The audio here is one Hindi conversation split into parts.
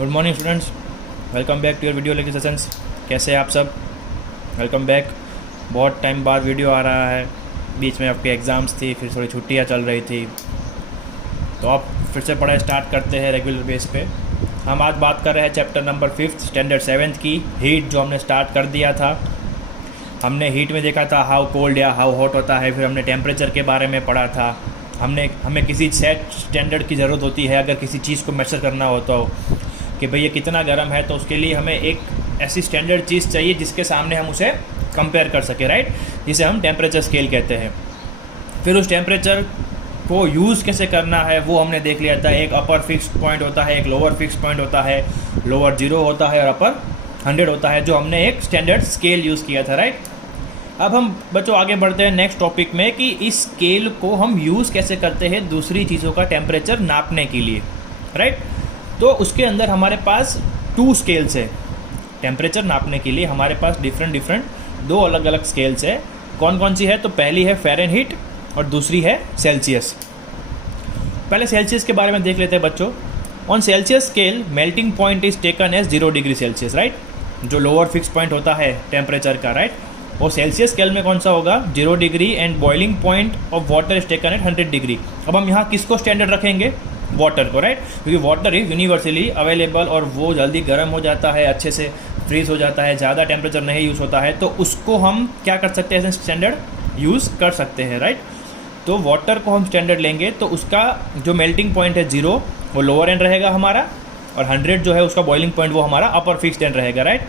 Good morning students, welcome back to your video lecture sessions. कैसे हैं आप सब? Welcome back. बहुत टाइम बाद वीडियो आ रहा है। बीच में आपके एग्ज़ाम्स थी, फिर थोड़ी छुट्टियां चल रही थी, तो आप फिर से पढ़ाई स्टार्ट करते हैं रेगुलर बेस पे। हम आज बात कर रहे हैं चैप्टर नंबर 5 स्टैंडर्ड 7 की, हीट, जो हमने स्टार्ट कर दिया था। हमने हीट में देखा था हाउ कोल्ड या हाउ हॉट होता है, फिर हमने टेम्परेचर के बारे में पढ़ा था। हमें किसी सेट स्टैंडर्ड की ज़रूरत होती है अगर किसी चीज़ को मेजर करना होता हो कि भाई ये कितना गर्म है, तो उसके लिए हमें एक ऐसी स्टैंडर्ड चीज़ चाहिए जिसके सामने हम उसे कंपेयर कर सकें, राइट, जिसे हम टेम्परेचर स्केल कहते हैं। फिर उस टेम्परेचर को यूज़ कैसे करना है वो हमने देख लिया था। एक अपर फिक्स्ड पॉइंट होता है, एक लोअर फिक्स्ड पॉइंट होता है, लोअर 0 होता है और अपर 100 होता है, जो हमने एक स्टैंडर्ड स्केल यूज़ किया था, राइट। अब हम बच्चों आगे बढ़ते हैं नेक्स्ट टॉपिक में कि इस स्केल को हम यूज़ कैसे करते हैं दूसरी चीज़ों का टेम्परेचर नापने के लिए, राइट। तो उसके अंदर हमारे पास 2 स्केल्स है टेम्परेचर नापने के लिए। हमारे पास डिफरेंट 2 अलग अलग स्केल्स है। कौन कौन सी है? तो पहली है फ़ारेनहीट और दूसरी है सेल्सियस। पहले सेल्सियस के बारे में देख लेते हैं बच्चों। On Celsius scale melting point is taken as 0 degree Celsius, right, जो लोअर फिक्स पॉइंट होता है टेम्परेचर का, राइट। और सेल्सियस स्केल में कौन सा होगा? 0 degree and boiling point of water is taken at 100 degree. अब हम यहाँ किसको स्टैंडर्ड रखेंगे? वाटर को, राइट, क्योंकि वाटर इज यूनिवर्सली अवेलेबल और वो जल्दी गर्म हो जाता है, अच्छे से फ्रीज हो जाता है, ज़्यादा टेम्परेचर नहीं यूज़ होता है, तो उसको हम क्या कर सकते हैं? स्टैंडर्ड यूज़ कर सकते हैं, राइट। तो वाटर को हम स्टैंडर्ड लेंगे तो उसका जो मेल्टिंग पॉइंट है 0 वो लोअर एंड रहेगा हमारा, और 100 जो है उसका बॉइलिंग पॉइंट वो हमारा अपर फिक्स्ड एंड रहेगा, राइट।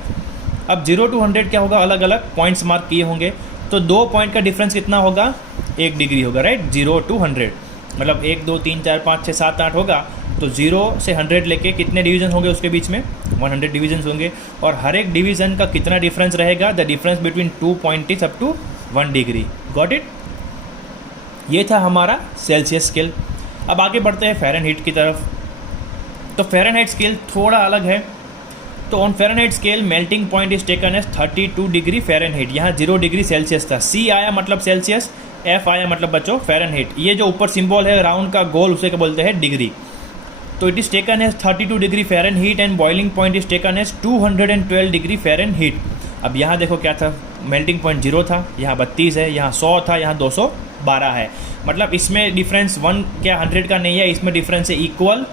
अब 0 to 100 क्या होगा? अलग अलग पॉइंट्स मार्क किए होंगे, तो 2 पॉइंट का डिफरेंस कितना होगा? 1 डिग्री होगा, राइट। 0 to 100 मतलब 1 2 3 4 5 6 7 8 होगा, तो 0 से 100 लेके कितने डिवीजन होंगे उसके बीच में? 100 डिवीजन होंगे, और हर एक डिवीजन का कितना डिफरेंस रहेगा? The difference between 2 point is up to 1 degree. Got it? ये था हमारा सेल्सियस स्केल। अब आगे बढ़ते हैं फ़ारेनहीट की तरफ। तो फ़ारेनहीट स्केल थोड़ा अलग है। तो on Fahrenheit scale melting point is taken as 32 degree Fahrenheit. यहाँ 0 डिग्री सेल्सियस था। C आया मतलब सेल्सियस, F आया मतलब बच्चों फ़ारेनहीट। ये जो ऊपर सिंबल है राउंड का गोल, उसे क्या बोलते हैं? डिग्री। तो it is taken as 32 degree Fahrenheit and boiling point is taken as 212 degree Fahrenheit. अब यहाँ देखो क्या था? मेल्टिंग पॉइंट 0 था, यहाँ 32 है, यहाँ 100 था, यहाँ 212 है। मतलब इसमें डिफरेंस 1 क्या 100 का नहीं है, इसमें डिफरेंस है इक्वल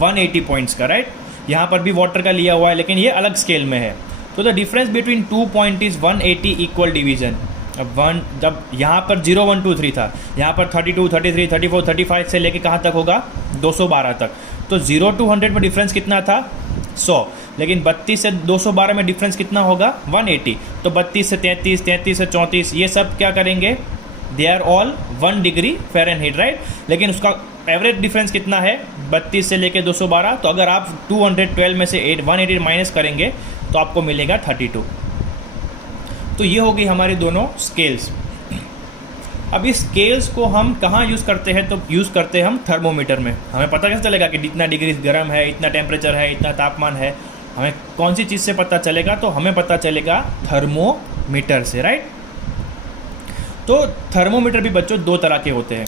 180 पॉइंट्स का, राइट। यहाँ पर भी वाटर का लिया हुआ है लेकिन ये अलग स्केल में है। तो the difference between 2 point is 180 equal division. अब जब यहाँ पर 0 1 2 3 था, यहाँ पर 32 33 34 35 से लेके कहाँ तक होगा? 212 तक। तो 0 to 100 में डिफरेंस कितना था? 100। लेकिन 32 से 212 में डिफरेंस कितना होगा? 180। तो 32 से 33, 33 से 34, ये सब क्या करेंगे? They are all 1 degree Fahrenheit, right. लेकिन उसका एवरेज डिफरेंस कितना है? 32 से लेके 212। तो अगर आप 212 में से 180 माइनस करेंगे तो आपको मिलेगा 32। तो ये होगी हमारी दोनों स्केल्स। अब इस स्केल्स को हम कहाँ यूज़ करते हैं? तो यूज़ करते हैं हम थर्मोमीटर में। हमें पता कैसे चलेगा कि इतना डिग्री गर्म है, इतना टेम्परेचर है, इतना तापमान है? हमें कौन सी चीज़ से पता चलेगा? तो हमें पता चलेगा थर्मोमीटर से, राइट। तो थर्मोमीटर भी बच्चों 2 तरह के होते हैं।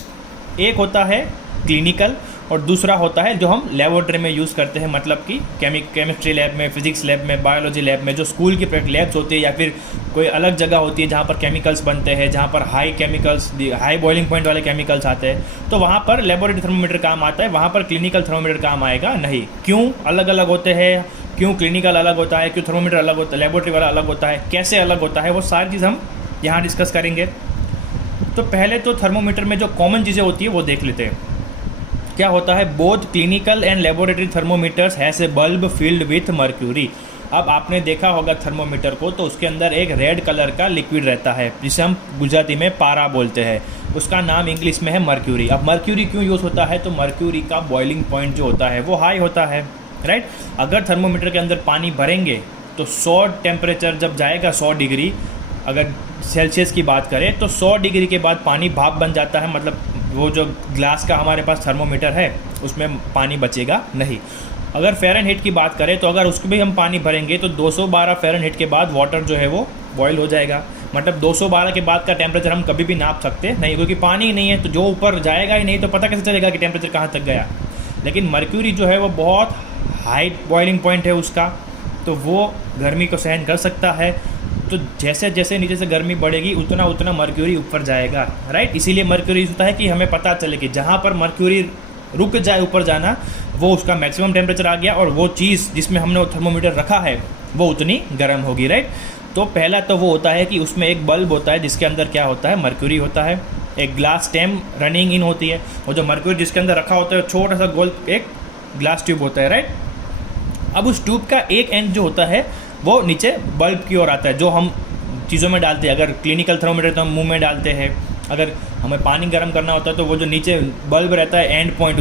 एक होता है क्लिनिकल और दूसरा होता है जो हम लेबोरेटरी में यूज़ करते हैं, मतलब कि केमिस्ट्री लैब में, फिजिक्स लैब में, बायोलॉजी लैब में, जो स्कूल की लैब्स होती है या फिर कोई अलग जगह होती है जहाँ पर केमिकल्स बनते हैं, जहाँ पर हाई बॉइलिंग पॉइंट वाले केमिकल्स आते हैं, तो वहाँ पर लेबोरेटरी थर्मोमीटर काम आता है। वहाँ पर क्लिनिकल थर्मोमीटर काम आएगा नहीं। क्यों अलग अलग होते हैं? क्यों क्लिनिकल अलग होता है? क्यों थर्मोमीटर अलग होता है? लेबोरेटरी वाला अलग होता है? कैसे अलग होता है? वो सारी चीज़ हम यहाँ डिस्कस करेंगे। तो पहले तो थर्मोमीटर में जो कॉमन चीज़ें होती है वो देख लेते हैं। क्या होता है? Both clinical and laboratory thermometers has a bulb filled with mercury. अब आपने देखा होगा थर्मोमीटर को, तो उसके अंदर एक रेड कलर का लिक्विड रहता है जिसे हम गुजराती में पारा बोलते हैं। उसका नाम इंग्लिश में है मर्क्यूरी। अब मर्क्यूरी क्यों यूज़ होता है? तो मर्क्यूरी का बॉइलिंग पॉइंट जो होता है वो हाई होता है, राइट। अगर थर्मोमीटर के अंदर पानी भरेंगे तो 100 टेम्परेचर जब जाएगा 100 डिग्री, अगर सेल्सियस की बात करें तो 100 डिग्री के बाद पानी भाप बन जाता है। मतलब वो जो ग्लास का हमारे पास थर्मोमीटर है उसमें पानी बचेगा नहीं। अगर फ़ारेनहीट की बात करें तो अगर उसको भी हम पानी भरेंगे तो 212 फ़ारेनहीट के बाद वाटर जो है वो बॉयल हो जाएगा। मतलब 212 के बाद का टेम्परेचर हम कभी भी नाप सकते नहीं, क्योंकि पानी ही नहीं है, तो जो ऊपर जाएगा ही नहीं, तो पता कैसे चलेगा कि टेम्परेचर कहाँ तक गया। लेकिन मर्क्यूरी जो है वो बहुत हाई बॉइलिंग पॉइंट है उसका, तो वो गर्मी को सहन कर सकता है। तो जैसे जैसे नीचे से गर्मी बढ़ेगी उतना उतना मर्क्यूरी ऊपर जाएगा, राइट। इसीलिए मर्क्यूरी होता है कि हमें पता चले कि जहाँ पर मर्क्यूरी रुक जाए ऊपर जाना, वो उसका मैक्सिमम टेम्परेचर आ गया और वो चीज़ जिसमें हमने वो थर्मोमीटर रखा है वो उतनी गर्म होगी, राइट। तो पहला तो वो होता है कि उसमें एक बल्ब होता है जिसके अंदर क्या होता है, मर्क्यूरी होता है। एक ग्लास स्टेम रनिंग इन होती है, वो जो मर्क्यूरी जिसके अंदर रखा होता है छोटा सा गोल एक ग्लास ट्यूब होता है, राइट। अब उस ट्यूब का एक एंड जो होता है वो नीचे बल्ब की ओर आता है, जो हम चीज़ों में डालते हैं। अगर क्लिनिकल थर्मोमीटर तो हम मुंह में डालते हैं, अगर हमें पानी गर्म करना होता है तो वो जो नीचे बल्ब रहता है एंड पॉइंट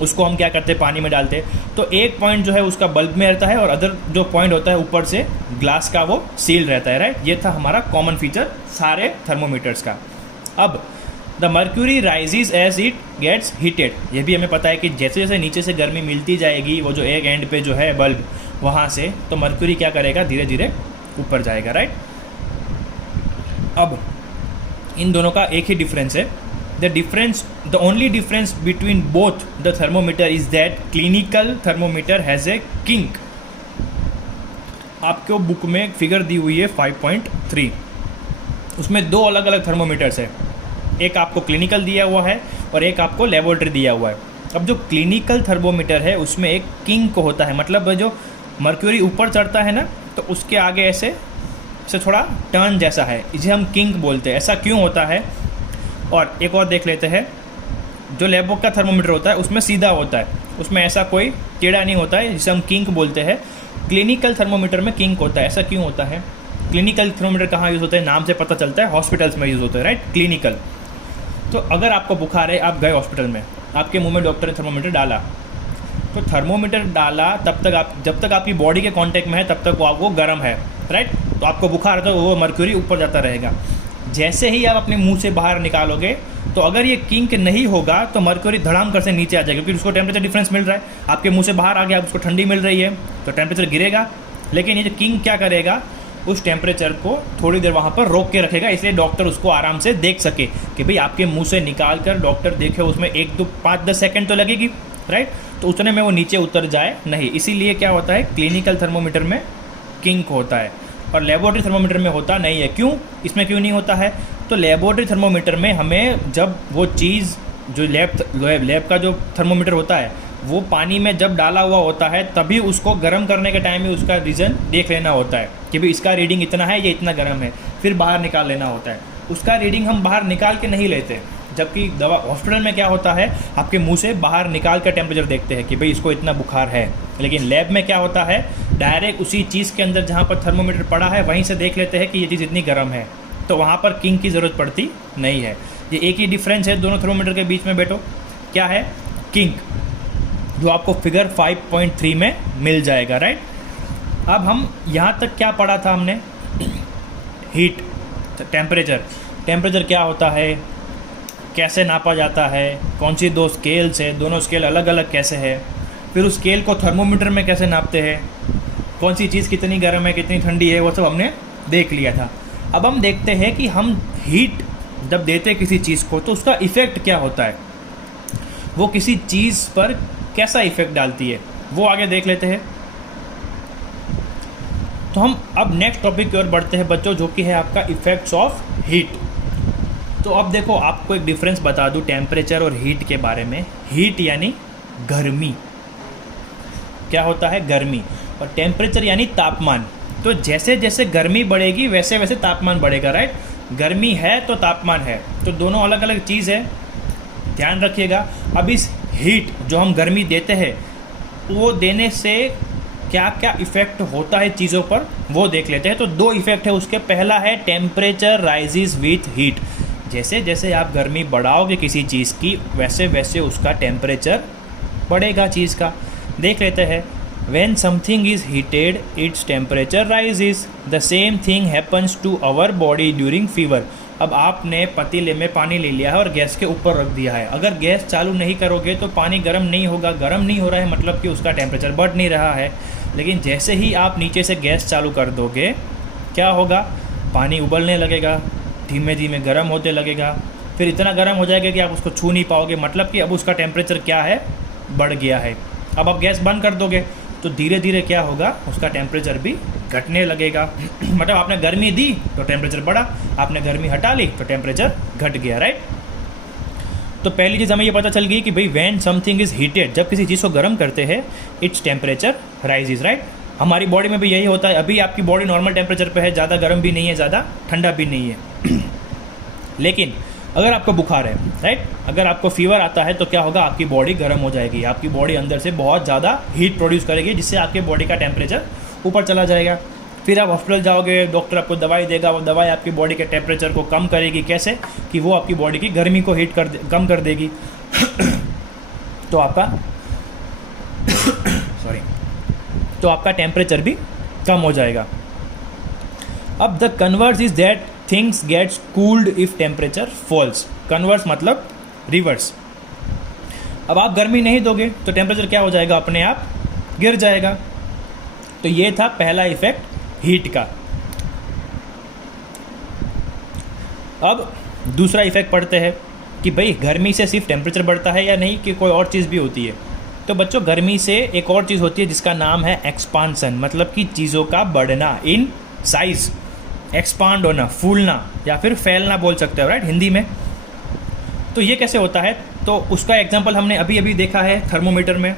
उसको हम क्या करते हैं, पानी में डालते हैं। तो एक पॉइंट जो है उसका बल्ब में रहता है और अदर जो पॉइंट होता है ऊपर से ग्लास का वो सील रहता है, राइट। ये था हमारा कॉमन फीचर सारे थर्मोमीटर्स का। अब the mercury rises as it gets heated, ये भी हमें पता है कि जैसे जैसे नीचे से गर्मी मिलती जाएगी वो जो एक एंड पे जो है बल्ब वहाँ से, तो मर्क्यूरी क्या करेगा, धीरे धीरे ऊपर जाएगा, राइट। अब इन दोनों का एक ही डिफरेंस है। The only difference between both the thermometer is that clinical thermometer has a kink. आपको बुक में फिगर दी हुई है 5.3, उसमें दो अलग अलग थर्मोमीटर्स है, एक आपको क्लिनिकल दिया हुआ है और एक आपको लेबोरेटरी दिया हुआ है। अब जो क्लिनिकल थर्मोमीटर है उसमें एक किंक होता है, मतलब जो मर्क्यूरी ऊपर चढ़ता है ना तो उसके आगे ऐसे थोड़ा टर्न जैसा है, इसे हम किंक बोलते हैं। ऐसा क्यों होता है, और एक और देख लेते हैं। जो लैब का थर्मोमीटर होता है उसमें सीधा होता है, उसमें ऐसा कोई टेढ़ा नहीं होता है, जिसे हम किंक बोलते हैं। क्लिनिकल थर्मोमीटर में किंक होता है। ऐसा क्यों होता है? क्लिनिकल थर्मोमीटर कहाँ यूज़ होता है, नाम से पता चलता है, हॉस्पिटल्स में यूज़ होता है, राइट, क्लिनिकल। तो अगर आपको बुखार है, आप गए हॉस्पिटल में, आपके मुंह में डॉक्टर ने थर्मोमीटर डाला, तो थर्मोमीटर डाला तब तक जब तक आपकी बॉडी के कांटेक्ट में है तब तक वो आपको गर्म है, राइट। तो आपको बुखार है तो वो मर्क्यूरी ऊपर जाता रहेगा। जैसे ही आप अपने मुंह से बाहर निकालोगे तो अगर ये किंक नहीं होगा तो मर्क्यूरी धड़ाम कर से नीचे आ जाएगा, क्योंकि उसको टेम्परेचर डिफरेंस मिल रहा है। आपके मुंह से बाहर आ गया, उसको ठंडी मिल रही है तो टेम्परेचर गिरेगा। लेकिन ये जो किंक क्या करेगा, उस टेम्परेचर को थोड़ी देर वहाँ पर रोक के रखेगा, इसलिए डॉक्टर उसको आराम से देख सके कि भाई आपके मुंह से निकाल कर डॉक्टर देखे उसमें 1, 2, 5, 10 सेकेंड तो लगेगी, राइट। तो उतने में वो नीचे उतर जाए नहीं। इसीलिए क्या होता है, क्लिनिकल थर्मोमीटर में किंक होता है और लेबोरेटरी थर्मोमीटर में होता नहीं है। क्यों, इसमें क्यों नहीं होता है? तो लेबोरेटरी थर्मोमीटर में हमें जब वो चीज़ जो लैब का जो थर्मोमीटर होता है वो पानी में जब डाला हुआ होता है तभी उसको गर्म करने के टाइम में उसका रीज़न देख लेना होता है कि भाई इसका रीडिंग इतना है, ये इतना गर्म है, फिर बाहर निकाल लेना होता है। उसका रीडिंग हम बाहर निकाल के नहीं लेते, जबकि दवा हॉस्पिटल में क्या होता है, आपके मुंह से बाहर निकाल कर टेम्परेचर देखते हैं कि भाई इसको इतना बुखार है। लेकिन लैब में क्या होता है, डायरेक्ट उसी चीज़ के अंदर जहाँ पर थर्मोमीटर पड़ा है वहीं से देख लेते हैं कि ये चीज़ इतनी गर्म है, तो वहाँ पर किंक की ज़रूरत पड़ती नहीं है। ये एक ही डिफरेंस है दोनों थर्मोमीटर के बीच में बेटो, क्या है, किंक, जो आपको फिगर 5.3 में मिल जाएगा, राइट। अब हम यहाँ तक क्या पढ़ा था हमने, हीट, टेम्परेचर क्या होता है, कैसे नापा जाता है, कौन सी दो स्केल्स है, दोनों स्केल अलग अलग कैसे है, फिर उस स्केल को थर्मोमीटर में कैसे नापते हैं, कौन सी चीज़ कितनी गर्म है कितनी ठंडी है, वो सब हमने देख लिया था। अब हम देखते हैं कि हम हीट जब देते हैं किसी चीज़ को तो उसका इफ़ेक्ट क्या होता है, वो किसी चीज़ पर कैसा इफ़ेक्ट डालती है, वो आगे देख लेते हैं। तो हम अब नेक्स्ट टॉपिक की ओर बढ़ते हैं बच्चों, जो कि है आपका इफ़ेक्ट्स ऑफ हीट। तो अब देखो, आपको एक डिफरेंस बता दूं टेम्परेचर और हीट के बारे में। हीट यानी गर्मी, क्या होता है, गर्मी, और टेम्परेचर यानी तापमान। तो जैसे जैसे गर्मी बढ़ेगी वैसे वैसे तापमान बढ़ेगा, राइट। गर्मी है तो तापमान है, तो दोनों अलग अलग चीज़ है, ध्यान रखिएगा। अब इस हीट जो हम गर्मी देते हैं वो देने से क्या क्या इफ़ेक्ट होता है चीज़ों पर, वो देख लेते हैं। तो दो इफ़ेक्ट है उसके। पहला है टेम्परेचर राइजेस विथ हीट, जैसे जैसे आप गर्मी बढ़ाओगे किसी चीज़ की वैसे वैसे उसका टेम्परेचर बढ़ेगा चीज़ का। देख लेते हैं, when something is heated its temperature rises, the same thing happens to our body during fever. अब आपने पतीले में पानी ले लिया है और गैस के ऊपर रख दिया है, अगर गैस चालू नहीं करोगे तो पानी गर्म नहीं होगा। गर्म नहीं हो रहा है मतलब कि उसका टेम्परेचर बढ़ नहीं रहा है। लेकिन जैसे ही आप नीचे से गैस चालू कर दोगे क्या होगा, पानी उबलने लगेगा, धीमे धीमे गर्म होते लगेगा, फिर इतना गर्म हो जाएगा कि आप उसको छू नहीं पाओगे, मतलब कि अब उसका टेम्परेचर क्या है, बढ़ गया है। अब आप गैस बंद कर दोगे तो धीरे धीरे क्या होगा, उसका टेम्परेचर भी घटने लगेगा। मतलब आपने गर्मी दी तो टेम्परेचर बढ़ा, आपने गर्मी हटा ली तो टेम्परेचर घट गया, राइट। तो पहली चीज़ हमें ये पता चल गई कि भाई व्हेन समथिंग इज़ हीटेड, जब किसी चीज़ को गर्म करते हैं इट्स टेम्परेचर राइजेज, राइट। हमारी बॉडी में भी यही होता है। अभी आपकी बॉडी नॉर्मल टेम्परेचर पे है, ज़्यादा गर्म भी नहीं है, ज़्यादा ठंडा भी नहीं है। लेकिन अगर आपको बुखार है, राइट, अगर आपको फीवर आता है तो क्या होगा, आपकी बॉडी गर्म हो जाएगी, आपकी बॉडी अंदर से बहुत ज़्यादा हीट प्रोड्यूस करेगी, जिससे आपकी बॉडी का टेम्परेचर ऊपर चला जाएगा। फिर आप हॉस्पिटल जाओगे, डॉक्टर आपको दवाई देगा, वो दवाई आपकी बॉडी के टेम्परेचर को कम करेगी। कैसे कि वो आपकी बॉडी की गर्मी को कम कर देगी। तो आपका तो आपका टेम्परेचर भी कम हो जाएगा। अब the converse is that things gets cooled if temperature falls. Converse मतलब रिवर्स। अब आप गर्मी नहीं दोगे तो टेम्परेचर क्या हो जाएगा, अपने आप गिर जाएगा। तो ये था पहला इफेक्ट हीट का। अब दूसरा इफेक्ट पढ़ते हैं कि भाई गर्मी से सिर्फ टेम्परेचर बढ़ता है या नहीं, कि कोई और चीज़ भी होती है। तो बच्चों, गर्मी से एक और चीज़ होती है जिसका नाम है एक्सपांसन, मतलब कि चीज़ों का बढ़ना इन साइज, एक्सपांड होना, फूलना या फिर फैलना बोल सकते हो, राइट, हिंदी में। तो ये कैसे होता है, तो उसका एग्जांपल हमने अभी अभी देखा है थर्मोमीटर में।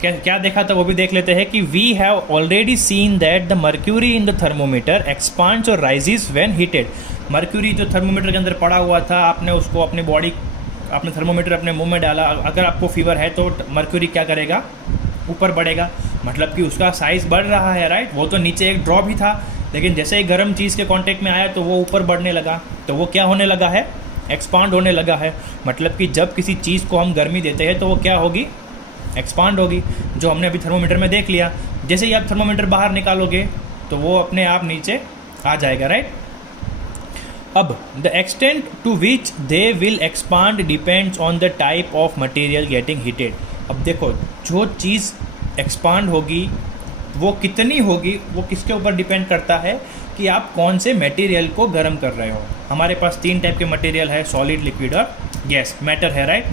क्या देखा था वो भी देख लेते हैं कि we have already seen that the mercury in the thermometer expands और राइजेस व्हेन हीटेड। मर्क्यूरी जो थर्मोमीटर के अंदर पड़ा हुआ था, आपने उसको अपने बॉडी, आपने थर्मोमीटर अपने मुंह में डाला, अगर आपको फीवर है तो मर्क्यूरी क्या करेगा, ऊपर बढ़ेगा, मतलब कि उसका साइज़ बढ़ रहा है, राइट। वो तो नीचे एक ड्रॉप ही था, लेकिन जैसे ही गर्म चीज़ के कांटेक्ट में आया तो वो ऊपर बढ़ने लगा, तो वो क्या होने लगा है, एक्सपांड होने लगा है। मतलब कि जब किसी चीज़ को हम गर्मी देते हैं तो वो क्या होगी, एक्सपांड होगी, जो हमने अभी थर्मोमीटर में देख लिया। जैसे ही आप थर्मोमीटर बाहर निकालोगे तो वो अपने आप नीचे आ जाएगा, राइट। अब the extent to which they will expand depends on the type of material getting heated. अब देखो, जो चीज़ एक्सपांड होगी वो कितनी होगी, वो किसके ऊपर डिपेंड करता है कि आप कौन से मटेरियल को गर्म कर रहे हो। हमारे पास 3 टाइप के मटेरियल है, सॉलिड, लिक्विड और गैस, मैटर है, राइट।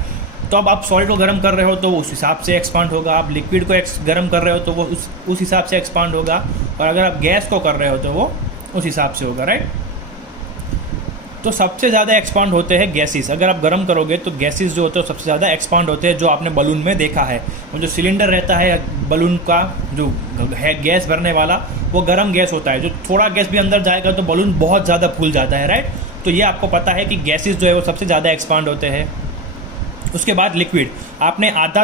तो अब आप सॉलिड को गर्म कर रहे हो तो उस हिसाब से एक्सपांड होगा, आप लिक्विड को गर्म कर रहे हो तो वो उस हिसाब से एक्सपांड होगा, और अगर आप गैस को कर रहे हो तो वो उस हिसाब से होगा, राइट। तो सबसे ज़्यादा एक्सपांड होते हैं गैसेस। अगर आप गर्म करोगे तो गैसेस जो होते हैं सबसे ज़्यादा एक्सपांड होते हैं, जो आपने बलून में देखा है। वो जो सिलेंडर रहता है बलून का, जो है गैस भरने वाला, वो गर्म गैस होता है। जो थोड़ा गैस भी अंदर जाएगा तो बलून बहुत ज़्यादा फूल जाता है, राइट। तो ये आपको पता है कि गैसेस जो है वो सबसे ज़्यादा एक्सपांड होते हैं। उसके बाद लिक्विड, आपने आधा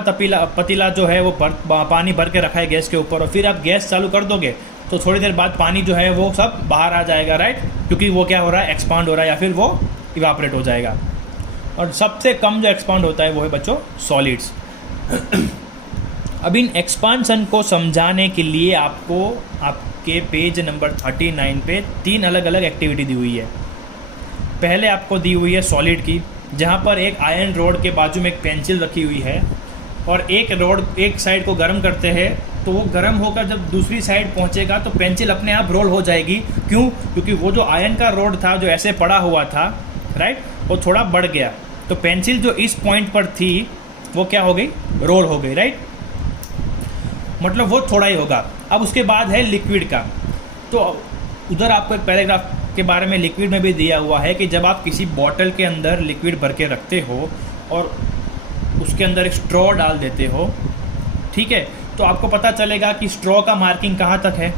पतीला जो है वो पानी भर के रखा है गैस के ऊपर, और फिर आप गैस चालू कर दोगे तो थोड़ी देर बाद पानी जो है वो सब बाहर आ जाएगा, राइट, क्योंकि वो क्या हो रहा है, एक्सपांड हो रहा है, या फिर वो इवापोरेट हो जाएगा। और सबसे कम जो एक्सपांड होता है वो है बच्चों सॉलिड्स। अब इन एक्सपांसन को समझाने के लिए आपको आपके पेज नंबर 39 पे 3 अलग अलग एक्टिविटी दी हुई है। पहले आपको दी हुई है सॉलिड की, जहाँ पर एक आयरन रोड के बाजू में एक पेंसिल रखी हुई है, और एक साइड को गर्म करते हैं तो वो गर्म होकर जब दूसरी साइड पहुँचेगा तो पेंसिल अपने आप रोल हो जाएगी। क्यों? क्योंकि वो जो आयरन का रोड था जो ऐसे पड़ा हुआ था, राइट, वो थोड़ा बढ़ गया, तो पेंसिल जो इस पॉइंट पर थी वो क्या हो गई, रोल हो गई, राइट। मतलब वो थोड़ा ही होगा। अब उसके बाद है लिक्विड का। तो उधर आपको एक पैराग्राफ के बारे में लिक्विड में भी दिया हुआ है कि जब आप किसी बॉटल के अंदर लिक्विड भर के रखते हो और उसके अंदर एक स्ट्रॉ डाल देते हो, ठीक है, तो आपको पता चलेगा कि स्ट्रॉ का मार्किंग कहाँ तक है,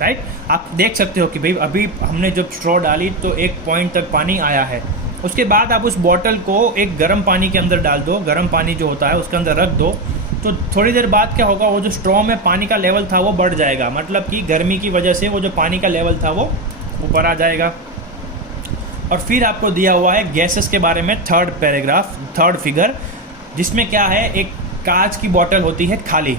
राइट। आप देख सकते हो कि भाई अभी हमने जब स्ट्रॉ डाली तो एक पॉइंट तक पानी आया है। उसके बाद आप उस बॉटल को एक गर्म पानी के अंदर डाल दो, गर्म पानी जो होता है उसके अंदर रख दो, तो थोड़ी देर बाद क्या होगा, वो जो स्ट्रॉ में पानी का लेवल था वो बढ़ जाएगा। मतलब कि गर्मी की वजह से वो जो पानी का लेवल था वो ऊपर आ जाएगा। और फिर आपको दिया हुआ है गैसेस के बारे में थर्ड फिगर, जिसमें क्या है, एक कांच की बोतल होती है, खाली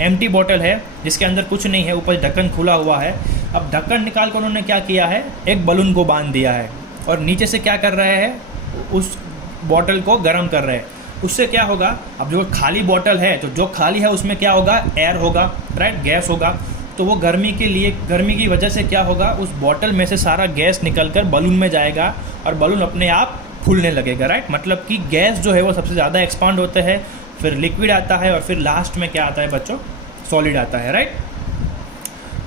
एम्प्टी बोतल है जिसके अंदर कुछ नहीं है, ऊपर ढक्कन खुला हुआ है। अब ढक्कन निकाल कर उन्होंने क्या किया है, एक बलून को बांध दिया है, और नीचे से क्या कर रहे हैं, उस बोतल को गर्म कर रहे हैं। उससे क्या होगा, अब जो खाली बोतल है तो जो खाली है उसमें क्या होगा, एयर होगा, राइट, गैस होगा। तो वो गर्मी की वजह से क्या होगा, उस बोतल में से सारा गैस निकलकर बलून में जाएगा और बलून अपने आप फूलने लगेगा, राइट। मतलब कि गैस जो है वो सबसे ज़्यादा एक्सपांड होते हैं, फिर लिक्विड आता है और फिर लास्ट में क्या आता है बच्चों, सॉलिड आता है, राइट।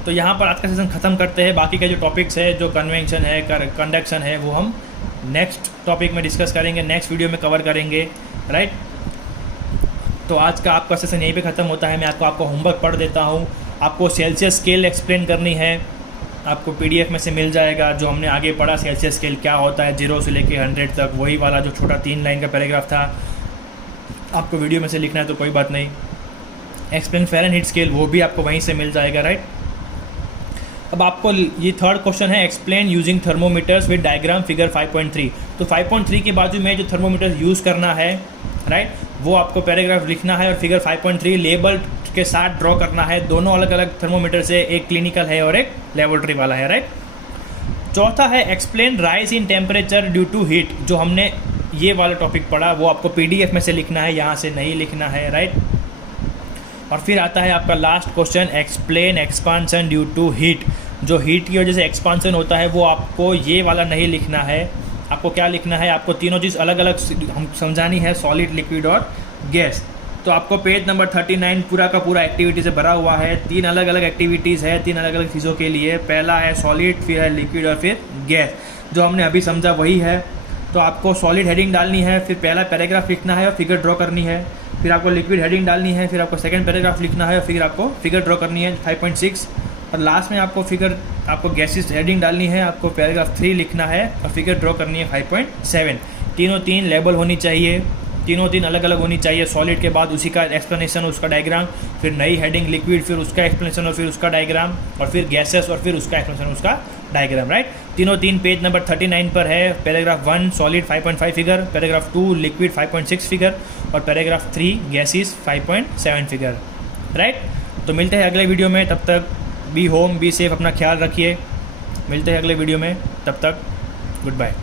तो यहाँ पर आज का सेशन ख़त्म करते हैं। बाकी के जो टॉपिक्स है, जो कन्वेंशन है, कंडक्शन है, वो हम नेक्स्ट टॉपिक में डिस्कस करेंगे, नेक्स्ट वीडियो में कवर करेंगे, राइट। तो आज का आपका सेशन यहीं पे ख़त्म होता है। मैं आपको होमवर्क पढ़ देता हूँ। आपको सेल्सियस स्केल एक्सप्लेन करनी है, आपको पीडीएफ में से मिल जाएगा। जो हमने आगे पढ़ा सेल्सियस स्केल क्या होता है 0 से लेके 100 तक, वही वाला जो छोटा 3 लाइन का पैराग्राफ था, आपको वीडियो में से लिखना है तो कोई बात नहीं। एक्सप्लेन फ़ारेनहीट स्केल, वो भी आपको वहीं से मिल जाएगा, राइट। अब आपको ये थर्ड क्वेश्चन है, explain using thermometers with diagram figure 5.3। तो 5.3 के बाजू में जो थर्मोमीटर यूज़ करना है, राइट, वो आपको पैराग्राफ लिखना है और फिगर 5.3 लेबल के साथ ड्रॉ करना है। दोनों अलग अलग थर्मोमीटर से, एक क्लिनिकल है और एक लेबोरेटरी वाला है, राइट। चौथा है explain rise in temperature due to heat. जो हमने ये वाला टॉपिक पढ़ा वो आपको पीडीएफ में से लिखना है, यहाँ से नहीं लिखना है, राइट। और फिर आता है आपका last question, explain expansion due to heat. जो हीट की वजह से एक्सपांसन होता है वो आपको ये वाला नहीं लिखना है। आपको क्या लिखना है, आपको तीनों चीज़ अलग अलग हम समझानी है, सॉलिड, लिक्विड और गैस। तो आपको पेज नंबर 39 पूरा का पूरा एक्टिविटी से भरा हुआ है। 3 अलग अलग एक्टिविटीज़ है, 3 अलग अलग चीज़ों के लिए। पहला है सॉलिड, फिर है लिक्विड और फिर गैस। जो हमने अभी समझा वही है। तो आपको सॉलिड हेडिंग डालनी है, फिर पहला पैराग्राफ लिखना है और फिगर ड्रॉ करनी है। फिर आपको लिक्विड हेडिंग डालनी है, फिर आपको सेकंड पैराग्राफ लिखना है और फिर आपको फिगर ड्रॉ करनी है 5.6। और लास्ट में आपको गैसेस हेडिंग डालनी है, आपको पैराग्राफ 3 लिखना है और फिगर ड्रॉ करनी है 5.7। तीनों 3 लेबल होनी चाहिए, तीनों 3 अलग अलग होनी चाहिए। सॉलिड के बाद उसी का एक्सप्लेनेशन, उसका डायग्राम, फिर नई हेडिंग लिक्विड, फिर उसका एक्सप्लेनेशन और फिर उसका डायग्राम, और फिर गैसेस और फिर उसका एक्सप्लेनेशन, उसका डायग्राम, राइट। तीनों 3 पेज नंबर 39 पर है। Paragraph 1 solid 5.5 figure, paragraph 2 liquid 5.6 figure और पैराग्राफ 3 गैसेस 5.7 फिगर, राइट। तो मिलते हैं अगले वीडियो में, तब तक बी होम, बी सेफ, अपना ख्याल रखिए। मिलते हैं अगले वीडियो में, तब तक गुड बाय।